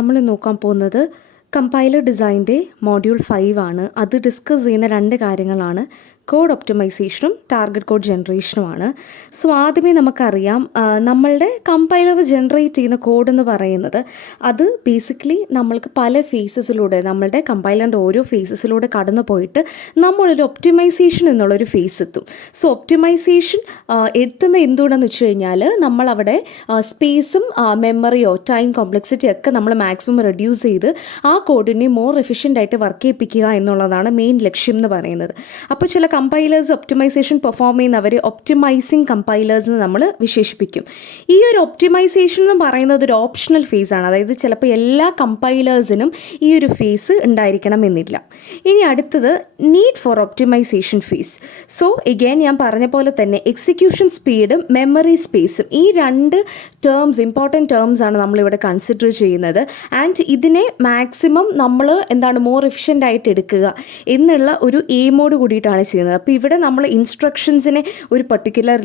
നമ്മൾ നോക്കാൻ പോകുന്നത് കമ്പൈലർ ഡിസൈൻ്റെ മൊഡ്യൂൾ 5 ആണ്. അത് ഡിസ്കസ് ചെയ്യുന്ന രണ്ട് കാര്യങ്ങളാണ് കോഡ് ഒപ്റ്റിമൈസേഷനും ടാർഗറ്റ് കോഡ് ജനറേഷനുമാണ്. സോ ആദ്യമേ നമുക്കറിയാം, നമ്മളുടെ കമ്പൈലർ ജനറേറ്റ് ചെയ്യുന്ന കോഡ് എന്ന് പറയുന്നത് അത് ബേസിക്കലി നമ്മൾക്ക് പല ഫേസസിലൂടെ, നമ്മളുടെ കമ്പൈലറിൻ്റെ ഓരോ ഫേസസിലൂടെ കടന്നു പോയിട്ട് നമ്മളൊരു ഒപ്റ്റിമൈസേഷൻ എന്നുള്ളൊരു ഫേസ് എത്തും. സോ ഒപ്റ്റിമൈസേഷൻ എത്തുന്ന എന്തുകൊണ്ടാണെന്ന് വെച്ച് കഴിഞ്ഞാൽ നമ്മളവിടെ സ്പേസും മെമ്മറിയോ ടൈം കോംപ്ലക്സിറ്റി ഒക്കെ നമ്മൾ മാക്സിമം റെഡ്യൂസ് ചെയ്ത് ആ കോഡിനെ മോർ എഫിഷ്യൻ്റ് ആയിട്ട് വർക്ക് ചെയ്യിപ്പിക്കുക എന്നുള്ളതാണ് മെയിൻ ലക്ഷ്യം എന്ന് പറയുന്നത്. അപ്പോൾ ചില കമ്പൈലേഴ്സ് ഒപ്റ്റിമൈസേഷൻ പെർഫോം ചെയ്യുന്നവർ ഒപ്റ്റിമൈസിങ് കമ്പൈലേഴ്സ് എന്ന് നമ്മൾ വിശേഷിപ്പിക്കും. ഈ ഒരു ഒപ്റ്റിമൈസേഷൻ എന്ന് പറയുന്നത് ഒരു ഓപ്ഷണൽ ഫേസ് ആണ്. അതായത് ചിലപ്പോൾ എല്ലാ കമ്പൈലേഴ്സിനും ഈ ഒരു ഫേസ് ഉണ്ടായിരിക്കണം എന്നില്ല. ഇനി അടുത്തത് need for optimisation phase. So again ഞാൻ പറഞ്ഞ പോലെ തന്നെ എക്സിക്യൂഷൻ സ്പീഡും മെമ്മറി സ്പേസും ഈ രണ്ട് ഇമ്പോർട്ടൻറ്റ് ടേംസ് ആണ് നമ്മളിവിടെ കൺസിഡർ ചെയ്യുന്നത്. ആൻഡ് ഇതിനെ മാക്സിമം നമ്മൾ മോർ എഫിഷ്യൻ്റ് ആയിട്ട് എടുക്കുക എന്നുള്ള ഒരു എയിമോട് കൂടിയിട്ടാണ് ചെയ്യുന്നത്. അപ്പോൾ ഇവിടെ നമ്മൾ ഇൻസ്ട്രക്ഷൻസിനെ ഒരു പർട്ടിക്കുലർ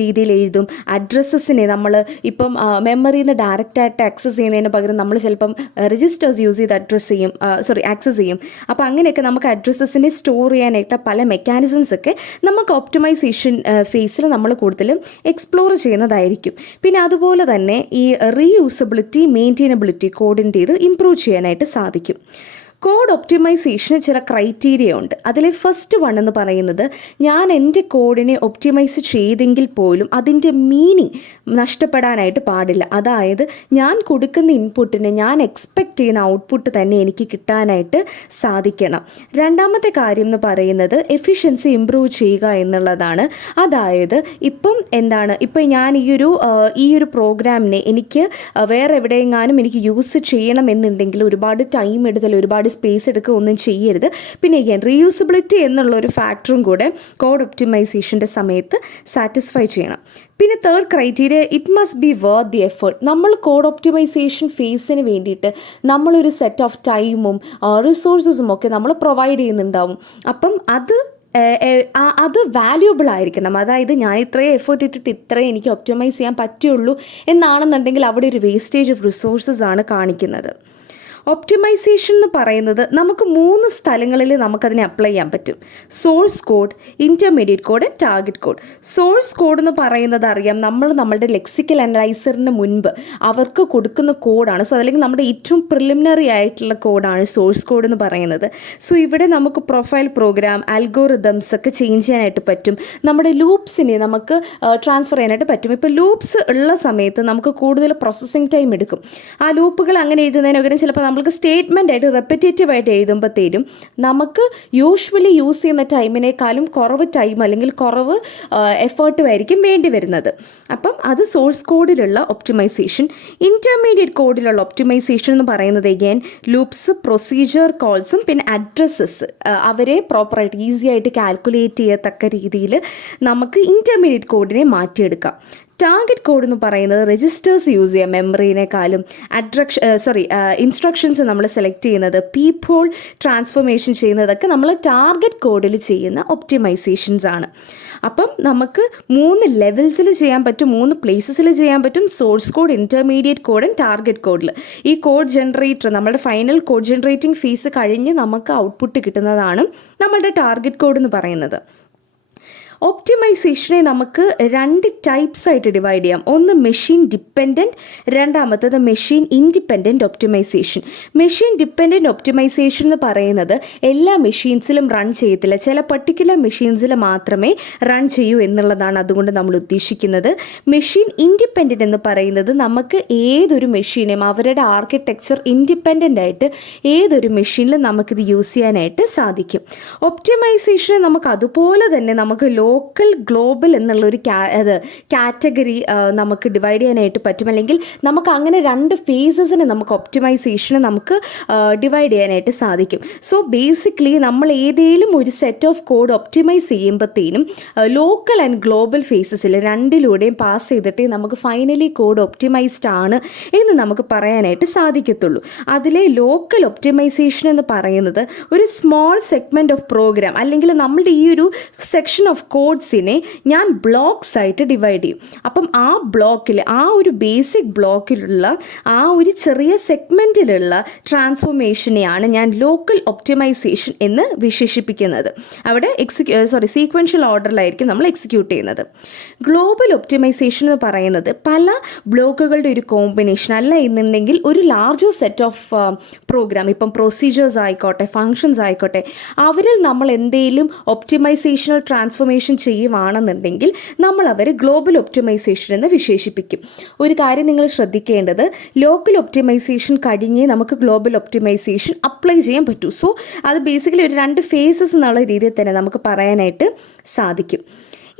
രീതിയിൽ എഴുതും. അഡ്രസ്സസിനെ നമ്മൾ ഇപ്പം മെമ്മറിയിൽ നിന്ന് ഡയറക്റ്റായിട്ട് ആക്സസ് ചെയ്യുന്നതിന് പകരം നമ്മൾ ചിലപ്പം രജിസ്റ്റേഴ്സ് യൂസ് ചെയ്ത് ആക്സസ് ചെയ്യും. അപ്പോൾ അങ്ങനെയൊക്കെ നമുക്ക് അഡ്രസ്സസിനെ സ്റ്റോർ ചെയ്യാനായിട്ട് പല മെക്കാനിസംസ് ഒക്കെ നമുക്ക് ഒപ്റ്റിമൈസേഷൻ ഫേസിൽ നമ്മൾ കൂടുതലും എക്സ്പ്ലോർ ചെയ്യുന്നതായിരിക്കും. പിന്നെ അതുപോലെ തന്നെ ഈ റീയൂസബിലിറ്റി, മെയിൻറ്റെയിനബിലിറ്റി കോഡിൻ്റെ ഇത് ഇംപ്രൂവ് ചെയ്യാനായിട്ട് സാധിക്കും. കോഡ് ഒപ്റ്റിമൈസേഷന് ചില ക്രൈറ്റീരിയ ഉണ്ട്. അതിൽ ഫസ്റ്റ് വൺ എന്ന് പറയുന്നത്, ഞാൻ എൻ്റെ കോഡിനെ ഒപ്റ്റിമൈസ് ചെയ്തെങ്കിൽ പോലും അതിൻ്റെ മീനിങ് നഷ്ടപ്പെടാനായിട്ട് പാടില്ല. അതായത് ഞാൻ കൊടുക്കുന്ന ഇൻപുട്ടിന് ഞാൻ എക്സ്പെക്റ്റ് ചെയ്യുന്ന ഔട്ട്പുട്ട് തന്നെ എനിക്ക് കിട്ടാനായിട്ട് സാധിക്കണം. രണ്ടാമത്തെ കാര്യം എന്ന് പറയുന്നത് എഫിഷ്യൻസി ഇംപ്രൂവ് ചെയ്യുക എന്നുള്ളതാണ്. അതായത് ഇപ്പം ഞാൻ ഈ ഒരു പ്രോഗ്രാമിനെ എനിക്ക് വേറെ എവിടെയെങ്ങാനും എനിക്ക് യൂസ് ചെയ്യണം എന്നുണ്ടെങ്കിൽ ഒരുപാട് ടൈം എടുത്താൽ ഒരുപാട് സ്പേസ് എടുക്കുക ഒന്നും ചെയ്യരുത്. പിന്നെ റീയൂസബിലിറ്റി എന്നുള്ള ഒരു ഫാക്ടറും കൂടെ കോഡ് ഒപ്റ്റിമൈസേഷൻ്റെ സമയത്ത് സാറ്റിസ്ഫൈ ചെയ്യണം. പിന്നെ third criteria, it must be worth the effort. നമ്മൾ കോഡ് ഒപ്റ്റിമൈസേഷൻ ഫേസിന് വേണ്ടിയിട്ട് നമ്മളൊരു സെറ്റ് ഓഫ് ടൈമും റിസോഴ്സസും ഒക്കെ നമ്മൾ പ്രൊവൈഡ് ചെയ്യുന്നുണ്ടാവും. അപ്പം അത് വാല്യൂബിൾ ആയിരിക്കണം. അതായത് ഞാൻ ഇത്രയും എഫേർട്ട് ഇട്ടിട്ട് ഇത്രയും എനിക്ക് ഒപ്റ്റിമൈസ് ചെയ്യാൻ പറ്റുള്ളൂ എന്നാണെന്നുണ്ടെങ്കിൽ അവിടെ ഒരു വേസ്റ്റേജ് ഓഫ് റിസോഴ്സസ് ആണ് കാണിക്കുന്നത്. ഒപ്റ്റിമൈസേഷൻ എന്ന് പറയുന്നത് നമുക്ക് 3 സ്ഥലങ്ങളിൽ നമുക്കതിനെ അപ്ലൈ ചെയ്യാൻ പറ്റും. Source code, intermediate code, target code. Source code എന്ന് പറയുന്നത് അറിയാം, നമ്മളുടെ ലെക്സിക്കൽ അനലൈസറിന് മുൻപ് അവർക്ക് കൊടുക്കുന്ന കോഡാണ്. സോ അതല്ലെങ്കിൽ നമ്മുടെ ഏറ്റവും പ്രിലിമിനറി ആയിട്ടുള്ള കോഡാണ് സോഴ്സ് കോഡ് എന്ന് പറയുന്നത്. സോ ഇവിടെ നമുക്ക് പ്രൊഫൈൽ പ്രോഗ്രാം, അൽഗോറിതംസ് ഒക്കെ ചേഞ്ച് ചെയ്യാനായിട്ട് പറ്റും. നമ്മുടെ ലൂപ്സിനെ നമുക്ക് ട്രാൻസ്ഫർ ചെയ്യാനായിട്ട് പറ്റും. ഇപ്പോൾ ലൂപ്സ് ഉള്ള സമയത്ത് നമുക്ക് കൂടുതൽ പ്രോസസ്സിംഗ് ടൈം എടുക്കും. ആ ലൂപ്പുകൾ അങ്ങനെ എഴുതുന്നതിന് പകരം ചിലപ്പോൾ നമ്മൾക്ക് സ്റ്റേറ്റ്മെൻ്റ് ആയിട്ട് റെപ്പിറ്റേറ്റീവ് ആയിട്ട് എഴുതുമ്പോഴത്തേനും നമുക്ക് യൂഷ്വലി യൂസ് ചെയ്യുന്ന ടൈമിനേക്കാളും കുറവ് ടൈം അല്ലെങ്കിൽ കുറവ് എഫേർട്ടും ആയിരിക്കും വേണ്ടി വരുന്നത്. അപ്പം അത് സോഴ്സ് കോഡിലുള്ള ഒപ്റ്റിമൈസേഷൻ. ഇൻ്റർമീഡിയറ്റ് കോഡിലുള്ള ഒപ്റ്റിമൈസേഷൻ എന്ന് പറയുന്നത് എഗെയിൻ ലൂപ്സ്, പ്രൊസീജിയർ കോൾസും പിന്നെ അഡ്രസ്സസ് അവരെ പ്രോപ്പറായിട്ട് ഈസി ആയിട്ട് കാൽക്കുലേറ്റ് ചെയ്യത്തക്ക രീതിയിൽ നമുക്ക് ഇൻ്റർമീഡിയറ്റ് കോഡിനെ മാറ്റിയെടുക്കാം. ടാർഗറ്റ് കോഡ് എന്ന് പറയുന്നത് രജിസ്റ്റേഴ്സ് യൂസ് ചെയ്യാം മെമ്മറിനേക്കാളും. ഇൻസ്ട്രക്ഷൻസ് നമ്മൾ സെലക്ട് ചെയ്യുന്നത്, പീപ്പോൾ ട്രാൻസ്ഫോർമേഷൻ ചെയ്യുന്നതൊക്കെ നമ്മൾ ടാർഗറ്റ് കോഡിൽ ചെയ്യുന്ന ഒപ്റ്റിമൈസേഷൻസ് ആണ്. അപ്പം നമുക്ക് 3 ലെവൽസിൽ ചെയ്യാൻ പറ്റും, 3 പ്ലേസസിൽ ചെയ്യാൻ പറ്റും. Source code, intermediate code and target കോഡിൽ. ഈ കോഡ് ജനറേറ്റർ, നമ്മുടെ ഫൈനൽ കോഡ് ജനറേറ്റിംഗ് ഫേസ് കഴിഞ്ഞ് നമുക്ക് ഔട്ട്പുട്ട് കിട്ടുന്നതാണ് നമ്മളുടെ ടാർഗറ്റ് കോഡ് എന്ന് പറയുന്നത്. ഒപ്റ്റിമൈസേഷനെ നമുക്ക് 2 ടൈപ്സ് ആയിട്ട് ഡിവൈഡ് ചെയ്യാം. ഒന്ന് മെഷീൻ ഡിപ്പെൻഡൻറ്റ്, രണ്ടാമത്തത് machine independent optimisation. Machine dependent optimisation എന്ന് പറയുന്നത് എല്ലാ മെഷീൻസിലും റൺ ചെയ്യത്തില്ല, ചില പർട്ടിക്കുലർ മെഷീൻസിൽ മാത്രമേ റൺ ചെയ്യൂ എന്നുള്ളതാണ് അതുകൊണ്ട് നമ്മൾ ഉദ്ദേശിക്കുന്നത്. മെഷീൻ ഇൻഡിപെൻഡൻറ്റ് എന്ന് പറയുന്നത് നമുക്ക് ഏതൊരു മെഷീനെയും അവരുടെ ആർക്കിടെക്ചർ ഇൻഡിപെൻഡൻ്റ് ആയിട്ട് ഏതൊരു മെഷീനിലും നമുക്കിത് യൂസ് ചെയ്യാനായിട്ട് സാധിക്കും. ഒപ്റ്റിമൈസേഷനെ നമുക്ക് അതുപോലെ തന്നെ നമുക്ക് ലോക്കൽ, ഗ്ലോബൽ എന്നുള്ളൊരു കാറ്റഗറി നമുക്ക് ഡിവൈഡ് ചെയ്യാനായിട്ട് പറ്റും. അല്ലെങ്കിൽ നമുക്ക് അങ്ങനെ 2 ഫേസസിനെ നമുക്ക് ഒപ്റ്റിമൈസേഷന് നമുക്ക് ഡിവൈഡ് ചെയ്യാനായിട്ട് സാധിക്കും. സോ ബേസിക്കലി നമ്മൾ ഏതെങ്കിലും ഒരു സെറ്റ് ഓഫ് കോഡ് ഒപ്റ്റിമൈസ് ചെയ്യുമ്പോഴത്തേനും ലോക്കൽ ആൻഡ് ഗ്ലോബൽ ഫേസസിൽ രണ്ടിലൂടെയും പാസ് ചെയ്തിട്ടേ നമുക്ക് ഫൈനലി കോഡ് ഒപ്റ്റിമൈസ്ഡ് ആണ് എന്ന് നമുക്ക് പറയാനായിട്ട് സാധിക്കത്തുള്ളൂ. അതിലെ ലോക്കൽ ഒപ്റ്റിമൈസേഷൻ എന്ന് പറയുന്നത് ഒരു സ്മോൾ സെഗ്മെൻറ്റ് ഓഫ് പ്രോഗ്രാം അല്ലെങ്കിൽ നമ്മളുടെ ഈ ഒരു സെക്ഷൻ ഓഫ് കോഡ്സിനെ ഞാൻ ബ്ലോക്സ് ആയിട്ട് ഡിവൈഡ് ചെയ്യും. അപ്പം ആ ബ്ലോക്കിൽ, ആ ഒരു ബേസിക് ബ്ലോക്കിലുള്ള ആ ഒരു ചെറിയ സെഗ്മെൻറ്റിലുള്ള ട്രാൻസ്ഫോർമേഷനെയാണ് ഞാൻ ലോക്കൽ ഒപ്റ്റിമൈസേഷൻ എന്ന് വിശേഷിപ്പിക്കുന്നത്. അവിടെ സീക്വൻഷ്യൽ ഓർഡറിലായിരിക്കും നമ്മൾ എക്സിക്യൂട്ട് ചെയ്യുന്നത്. ഗ്ലോബൽ ഒപ്റ്റിമൈസേഷൻ എന്ന് പറയുന്നത് പല ബ്ലോക്കുകളുടെ ഒരു കോമ്പിനേഷൻ, അല്ല എന്നുണ്ടെങ്കിൽ ഒരു ലാർജർ സെറ്റ് ഓഫ് പ്രോഗ്രാം, ഇപ്പം പ്രൊസീജിയേഴ്സ് ആയിക്കോട്ടെ, ഫങ്ഷൻസ് ആയിക്കോട്ടെ, അവരിൽ നമ്മൾ എന്തെങ്കിലും ഒപ്റ്റിമൈസേഷണൽ ട്രാൻസ്ഫോർമേഷൻ ചെയ്യുവാണെന്നുണ്ടെങ്കിൽ നമ്മൾ അവരെ ഗ്ലോബൽ ഒപ്റ്റിമൈസേഷൻ എന്ന് വിശേഷിപ്പിക്കും. ഒരു കാര്യം നിങ്ങൾ ശ്രദ്ധിക്കേണ്ടത്, ലോക്കൽ ഒപ്റ്റിമൈസേഷൻ കഴിഞ്ഞേ നമുക്ക് ഗ്ലോബൽ ഒപ്റ്റിമൈസേഷൻ അപ്ലൈ ചെയ്യാൻ പറ്റൂ. സോ അത് ബേസിക്കലി ഒരു 2 ഫേസസ് എന്നുള്ള രീതിയിൽ തന്നെ നമുക്ക് പറയാനായിട്ട് സാധിക്കും.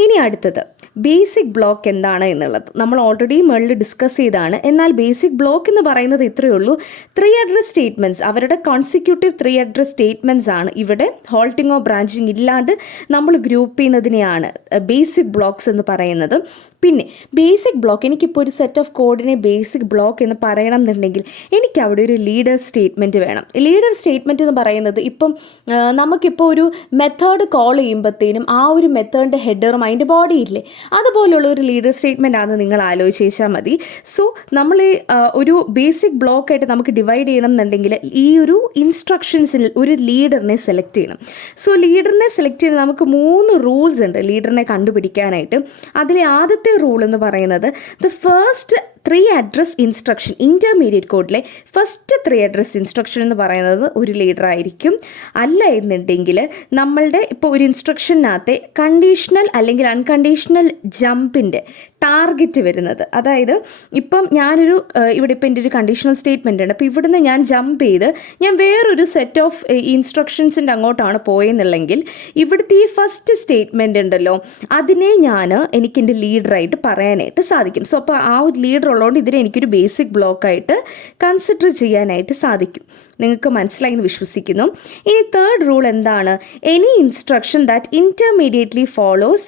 ഇനി അടുത്തത് ബേസിക് ബ്ലോക്ക് എന്താണ് എന്നുള്ളത് നമ്മൾ ഓൾറെഡി മുകളിൽ ഡിസ്കസ് ചെയ്താണ്. എന്നാൽ ബേസിക് ബ്ലോക്ക് എന്ന് പറയുന്നത് ഇത്രയേ ഉള്ളൂ, 3 അഡ്രസ് സ്റ്റേറ്റ്മെൻറ്റ്സ്, അവരുടെ കോൺസിക്യൂട്ടീവ് 3 അഡ്രസ് സ്റ്റേറ്റ്മെൻറ്റ്സ് ആണ്. ഇവിടെ ഹോൾട്ടിങ്ങോ ബ്രാഞ്ചിങ് ഇല്ലാണ്ട് നമ്മൾ ഗ്രൂപ്പ് ചെയ്യുന്നതിനെയാണ് ബേസിക് ബ്ലോക്സ് എന്ന് പറയുന്നത്. പിന്നെ ബേസിക് ബ്ലോക്ക്, എനിക്കിപ്പോൾ ഒരു സെറ്റ് ഓഫ് കോഡിനെ ബേസിക് ബ്ലോക്ക് എന്ന് പറയണം എന്നുണ്ടെങ്കിൽ എനിക്ക് അവിടെ ഒരു ലീഡർ സ്റ്റേറ്റ്മെൻറ്റ് വേണം. ലീഡർ സ്റ്റേറ്റ്മെൻറ്റ് എന്ന് പറയുന്നത് ഇപ്പം നമുക്കിപ്പോൾ ഒരു മെത്തേഡ് കോൾ ചെയ്യുമ്പോഴത്തേനും ആ ഒരു മെത്തേഡിൻ്റെ ഹെഡറും അതിൻ്റെ ബോഡി ഇല്ലേ, അതുപോലുള്ള ഒരു ലീഡർ സ്റ്റേറ്റ്മെൻ്റ് ആണെന്ന് നിങ്ങൾ ആലോചിച്ചാൽ മതി. സോ നമ്മൾ ഒരു ബേസിക് ബ്ലോക്കായിട്ട് നമുക്ക് ഡിവൈഡ് ചെയ്യണം എന്നുണ്ടെങ്കിൽ ഈ ഒരു ഇൻസ്ട്രക്ഷൻസിൽ ഒരു ലീഡറിനെ സെലക്ട് ചെയ്യണം. സോ ലീഡറിനെ സെലക്ട് ചെയ്യുന്ന നമുക്ക് 3 റൂൾസ് ഉണ്ട് ലീഡറിനെ കണ്ടുപിടിക്കാനായിട്ട്. അതിലെ ആദ്യത്തെ റൂൾ എന്ന് പറയുന്നത് the first 3 address instruction, intermediate കോഡിലെ ഫസ്റ്റ് 3 അഡ്രസ് ഇൻസ്ട്രക്ഷൻ എന്ന് പറയുന്നത് ഒരു ലീഡർ ആയിരിക്കും. അല്ല എന്നുണ്ടെങ്കിൽ നമ്മളുടെ ഇപ്പോൾ ഒരു ഇൻസ്ട്രക്ഷനകത്തെ കണ്ടീഷണൽ അല്ലെങ്കിൽ അൺകണ്ടീഷണൽ ജമ്പിൻ്റെ ടാർഗറ്റ് വരുന്നത്, അതായത് ഇപ്പം ഞാനൊരു ഇവിടെ ഇപ്പം എൻ്റെ ഒരു കണ്ടീഷണൽ സ്റ്റേറ്റ്മെൻ്റ് ഉണ്ട്, അപ്പോൾ ഇവിടുന്ന് ഞാൻ ജമ്പ് ചെയ്ത് ഞാൻ വേറൊരു സെറ്റ് ഓഫ് ഇൻസ്ട്രക്ഷൻസിൻ്റെ അങ്ങോട്ടാണ് പോയെന്നുള്ളെങ്കിൽ ഇവിടുത്തെ ഈ ഫസ്റ്റ് സ്റ്റേറ്റ്മെൻ്റ് ഉണ്ടല്ലോ, അതിനെ എനിക്കെൻ്റെ ലീഡറായിട്ട് പറയാനായിട്ട് സാധിക്കും. സോ അപ്പോൾ ആ ഒരു ലീഡർ ഉള്ളതുകൊണ്ട് ഇതിനെ എനിക്കൊരു ബേസിക് ബ്ലോക്കായിട്ട് കൺസിഡർ ചെയ്യാനായിട്ട് സാധിക്കും. നിങ്ങൾക്ക് മനസ്സിലായി എന്ന് വിശ്വസിക്കുന്നു. ഇനി 3rd റൂൾ എന്താണ്? Any instruction that intermediately follows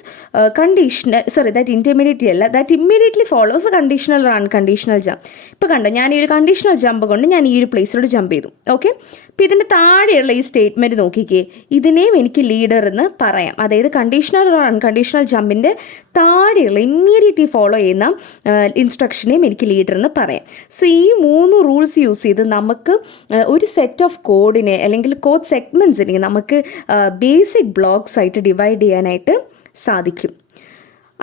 that immediately follows conditional or unconditional jump. ഇപ്പോൾ കണ്ടോ, ഞാൻ ഈ ഒരു കണ്ടീഷണൽ ജമ്പ് കൊണ്ട് ഞാൻ ഈ ഒരു പ്ലേസിലോട്ട് ജമ്പ് ചെയ്തു. ഓക്കെ, അപ്പോൾ ഇതിൻ്റെ താഴെയുള്ള ഈ സ്റ്റേറ്റ്മെൻറ്റ് നോക്കിക്കേ, ഇതിനെയും എനിക്ക് ലീഡർ എന്ന് പറയാം. അതായത് കണ്ടീഷണൽ ഓർ അൺകണ്ടീഷണൽ ജമ്പിൻ്റെ താഴെയുള്ള ഇമ്മീഡിയറ്റ്ലി ഫോളോ ചെയ്യുന്ന ഇൻസ്ട്രക്ഷനെയും എനിക്ക് ലീഡർ എന്ന് പറയാം. സോ ഈ 3 റൂൾസ് യൂസ് ചെയ്ത് നമുക്ക് ഒരു സെറ്റ് ഓഫ് കോഡിനെ അല്ലെങ്കിൽ കോഡ് സെഗ്മെൻറ്റ്സിനെ നമുക്ക് ബേസിക് ബ്ലോക്സ് ആയിട്ട് ഡിവൈഡ് ചെയ്യാനായിട്ട് സാധിക്കും.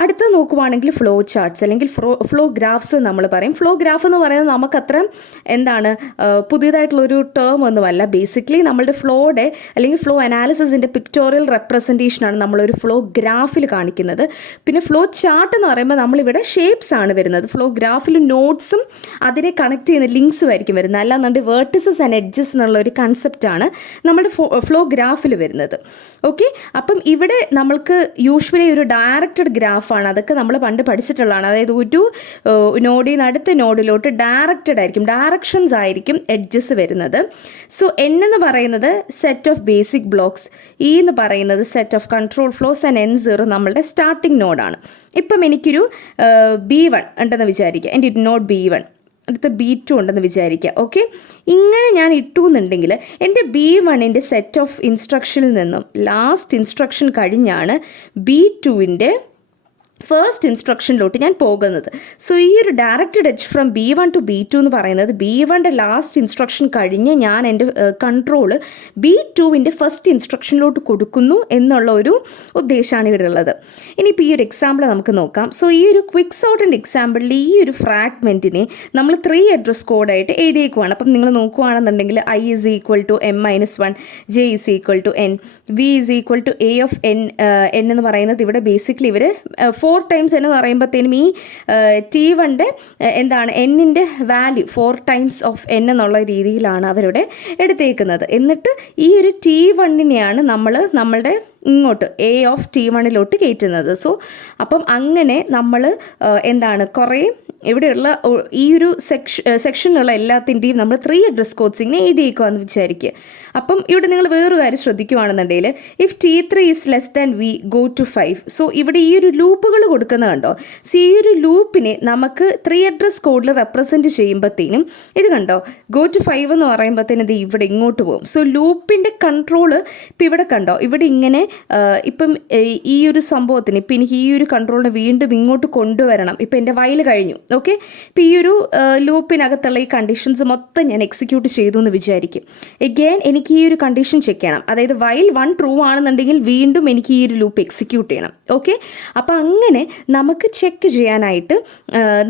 അടുത്ത നോക്കുവാണെങ്കിൽ ഫ്ലോ ചാർട്ട്സ് അല്ലെങ്കിൽ ഫ്ലോ ഗ്രാഫ്സ് നമ്മൾ പറയും. ഫ്ലോ ഗ്രാഫ് എന്ന് പറയുന്നത് നമുക്കത്ര പുതിയതായിട്ടുള്ളൊരു ടേം ഒന്നുമല്ല. ബേസിക്കലി നമ്മളുടെ ഫ്ലോയുടെ അല്ലെങ്കിൽ ഫ്ലോ അനാലിസിസിൻ്റെ പിക്ടോറിയൽ റെപ്രസെൻറ്റേഷനാണ് നമ്മളൊരു ഫ്ലോ ഗ്രാഫിൽ കാണിക്കുന്നത്. പിന്നെ ഫ്ലോ ചാർട്ട് എന്ന് പറയുമ്പോൾ നമ്മളിവിടെ ഷേപ്സ് ആണ് വരുന്നത്. ഫ്ലോ ഗ്രാഫിൽ നോട്ട്സും അതിനെ കണക്ട് ചെയ്യുന്ന ലിങ്ക്സും ആയിരിക്കും വരുന്നത്. അല്ലാന്നുണ്ട് വേർട്ടിസസ് ആൻഡ് എഡ്ജസ് എന്നുള്ള ഒരു കൺസെപ്റ്റാണ് നമ്മുടെ ഫ്ലോ ഗ്രാഫിൽ വരുന്നത്. ഓക്കെ, അപ്പം ഇവിടെ നമ്മൾക്ക് യൂഷ്വലി ഒരു ഡയറക്റ്റഡ് ഗ്രാഫ് ആണ്, അതൊക്കെ നമ്മൾ പണ്ട് പഠിച്ചിട്ടുള്ളതാണ്. അതായത് ഒരു നോഡിൽ നിന്ന് അടുത്ത നോഡിലോട്ട് ഡയറക്ഷൻസ് ആയിരിക്കും എഡ്ജസ് വരുന്നത്. സോ N എന്ന് പറയുന്നത് set of basic blocks, E എന്ന് പറയുന്നത് set of control flows and N0 നമ്മളുടെ സ്റ്റാർട്ടിംഗ് നോഡാണ്. ഇപ്പം എനിക്കൊരു B1 ഉണ്ടെന്ന് വിചാരിക്കുക, എൻ്റെ നോഡ് B1, അടുത്ത B2 ഉണ്ടെന്ന് വിചാരിക്കുക. ഓക്കെ, ഇങ്ങനെ ഞാൻ ഇട്ടു എന്നുണ്ടെങ്കിൽ എൻ്റെ B1ൻ്റെ സെറ്റ് ഓഫ് ഇൻസ്ട്രക്ഷനിൽ നിന്നും ലാസ്റ്റ് ഇൻസ്ട്രക്ഷൻ കഴിഞ്ഞാണ് B2ൻ്റെ ഫസ്റ്റ് ഇൻസ്ട്രക്ഷനിലോട്ട് ഞാൻ പോകുന്നത്. സോ ഈ ഒരു directed edge from B1 to B2 എന്ന് പറയുന്നത് B1ൻ്റെ ലാസ്റ്റ് ഇൻസ്ട്രക്ഷൻ കഴിഞ്ഞ് ഞാൻ എൻ്റെ കൺട്രോൾ B2ൻ്റെ ഫസ്റ്റ് ഇൻസ്ട്രക്ഷനിലോട്ട് കൊടുക്കുന്നു എന്നുള്ള ഒരു ഉദ്ദേശമാണ് ഇവിടെ ഉള്ളത്. ഇനിയിപ്പോൾ ഈ ഒരു എക്സാമ്പിൾ നമുക്ക് നോക്കാം. സോ ഈ ഒരു ക്വിക്ക് സോർട്ടിൻ്റെ എക്സാമ്പിളിൽ ഈ ഒരു ഫ്രാഗ്മെൻറ്റിനെ നമ്മൾ 3 അഡ്രസ് കോഡായിട്ട് എഴുതിയേക്കുവാണ്. അപ്പം നിങ്ങൾ നോക്കുകയാണെന്നുണ്ടെങ്കിൽ I is equal to M-1, J is equal to N, V is equal to A of N. N എന്ന് പറയുന്നത് ഇവിടെ ബേസിക്കലി ഇവർ 4 ടൈംസ് എന്ന് പറയുമ്പോഴത്തേനും ഈ T1ൻ്റെ എന്നിൻ്റെ വാല്യൂ 4 ടൈംസ് ഓഫ് N എന്നുള്ള രീതിയിലാണ് അവരുടെ എടുത്തേക്കുന്നത്. എന്നിട്ട് ഈ ഒരു T1നെയാണ് നമ്മളുടെ ഇങ്ങോട്ട് A of T1ലോട്ട് കയറ്റുന്നത്. സോ അപ്പം അങ്ങനെ നമ്മൾ കുറേ ഇവിടെയുള്ള ഈ ഒരു സെക്ഷനിലുള്ള എല്ലാത്തിൻ്റെയും നമ്മൾ 3 അഡ്രസ് കോഡ്സ് ഇങ്ങനെ എഴുതിയേക്കുവാന്ന് വിചാരിക്കുക. അപ്പം ഇവിടെ നിങ്ങൾ വേറൊരു കാര്യം ശ്രദ്ധിക്കുവാണെന്നുണ്ടെങ്കിൽ if T3 is less than we go to 5. So ഇവിടെ ഈ ഒരു ലൂപ്പുകൾ കൊടുക്കുന്നത് കണ്ടോ. സോ ഈ ഒരു ലൂപ്പിനെ നമുക്ക് 3 അഡ്രസ് കോഡിൽ റെപ്രസെൻറ്റ് ചെയ്യുമ്പോഴത്തേനും ഇത് കണ്ടോ ഗോ ടു 5 എന്ന് പറയുമ്പോഴത്തേനും ഇത് ഇവിടെ ഇങ്ങോട്ട് പോകും. സോ ലൂപ്പിൻ്റെ കൺട്രോള് ഇപ്പം ഇവിടെ കണ്ടോ ഇവിടെ ഇങ്ങനെ ഇപ്പം ഈ ഒരു സംഭവത്തിന് ഇപ്പം എനിക്ക് ഈ ഒരു കൺട്രോളിനെ വീണ്ടും ഇങ്ങോട്ട് കൊണ്ടുവരണം. ഇപ്പം എൻ്റെ വയൽ കഴിഞ്ഞു. ഓക്കെ, ഇപ്പം ഈ ഒരു ലൂപ്പിനകത്തുള്ള ഈ കണ്ടീഷൻസ് മൊത്തം ഞാൻ എക്സിക്യൂട്ട് ചെയ്തു എന്ന് വിചാരിക്കും. എഗെയിൻ എനിക്ക് ഈ ഒരു കണ്ടീഷൻ ചെക്ക് ചെയ്യണം. അതായത് വൈൽ 1 ട്രൂ ആണെന്നുണ്ടെങ്കിൽ വീണ്ടും എനിക്ക് ഈ ഒരു ലൂപ്പ് എക്സിക്യൂട്ട് ചെയ്യണം. ഓക്കെ, അപ്പോൾ അങ്ങനെ നമുക്ക് ചെക്ക് ചെയ്യാനായിട്ട്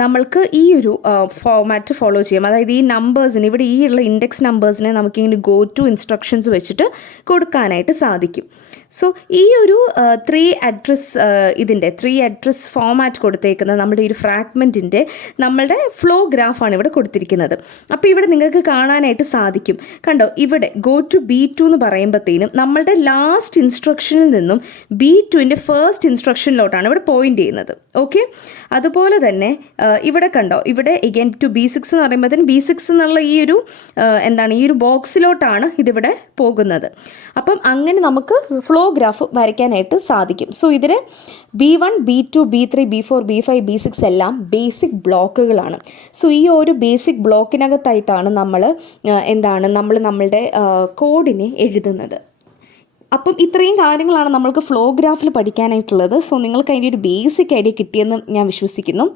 നമ്മൾക്ക് ഈ ഒരു ഫോമാറ്റ് ഫോളോ ചെയ്യാം. അതായത് ഈ നമ്പേഴ്സിന് ഇവിടെ ഈ ഉള്ള ഇൻഡെക്സ് നമ്പേഴ്സിനെ നമുക്കിങ്ങനെ ഗോ ടു ഇൻസ്ട്രക്ഷൻസ് വെച്ചിട്ട് കൊടുക്കാനായിട്ട് സാധിക്കും. സോ ഈ ഒരു 3 അഡ്രസ് ഫോമാറ്റ് കൊടുത്തേക്കുന്ന നമ്മുടെ ഒരു ഫ്രാഗ്മെൻറ്റിൻ്റെ നമ്മളുടെ ഫ്ലോ ഗ്രാഫാണ് ഇവിടെ കൊടുത്തിരിക്കുന്നത്. അപ്പോൾ ഇവിടെ നിങ്ങൾക്ക് കാണാനായിട്ട് സാധിക്കും. കണ്ടോ ഇവിടെ ഗോ ടു B2 എന്ന് പറയുമ്പോഴത്തേനും നമ്മളുടെ ലാസ്റ്റ് ഇൻസ്ട്രക്ഷനിൽ നിന്നും B2ൻ്റെ ഫസ്റ്റ് ഇൻസ്ട്രക്ഷനിലോട്ടാണ് ഇവിടെ പോയിന്റ് ചെയ്യുന്നത്. ഓക്കെ, അതുപോലെ തന്നെ ഇവിടെ കണ്ടോ ഇവിടെ എഗെയിൻ ടു B6 എന്ന് പറയുമ്പോഴത്തേനും B6 എന്നുള്ള ഈ ഒരു ഈ ഒരു ബോക്സിലോട്ടാണ് ഇതിവിടെ പോകുന്നത്. അപ്പം അങ്ങനെ നമുക്ക് ഫ്ലോ ഗ്രാഫ് വരയ്ക്കാനായിട്ട് സാധിക്കും. സോ ഇതിൽ B1, B2, B3, B4, B5, B6 എല്ലാം ബേസിക് ബ്ലോക്കുകളാണ്. സോ ഈ ഒരു ബേസിക് ബ്ലോക്കിനകത്തായിട്ടാണ് നമ്മൾ നമ്മളുടെ കോഡിനെ എഴുതുന്നത്. അപ്പം ഇത്രയും കാര്യങ്ങളാണ് നമ്മൾക്ക് ഫ്ലോ ഗ്രാഫിൽ പഠിക്കാനായിട്ടുള്ളത്. സോ നിങ്ങൾക്ക് അതിൻ്റെ ഒരു ബേസിക് ഐഡിയ കിട്ടിയെന്ന് ഞാൻ വിശ്വസിക്കുന്നു.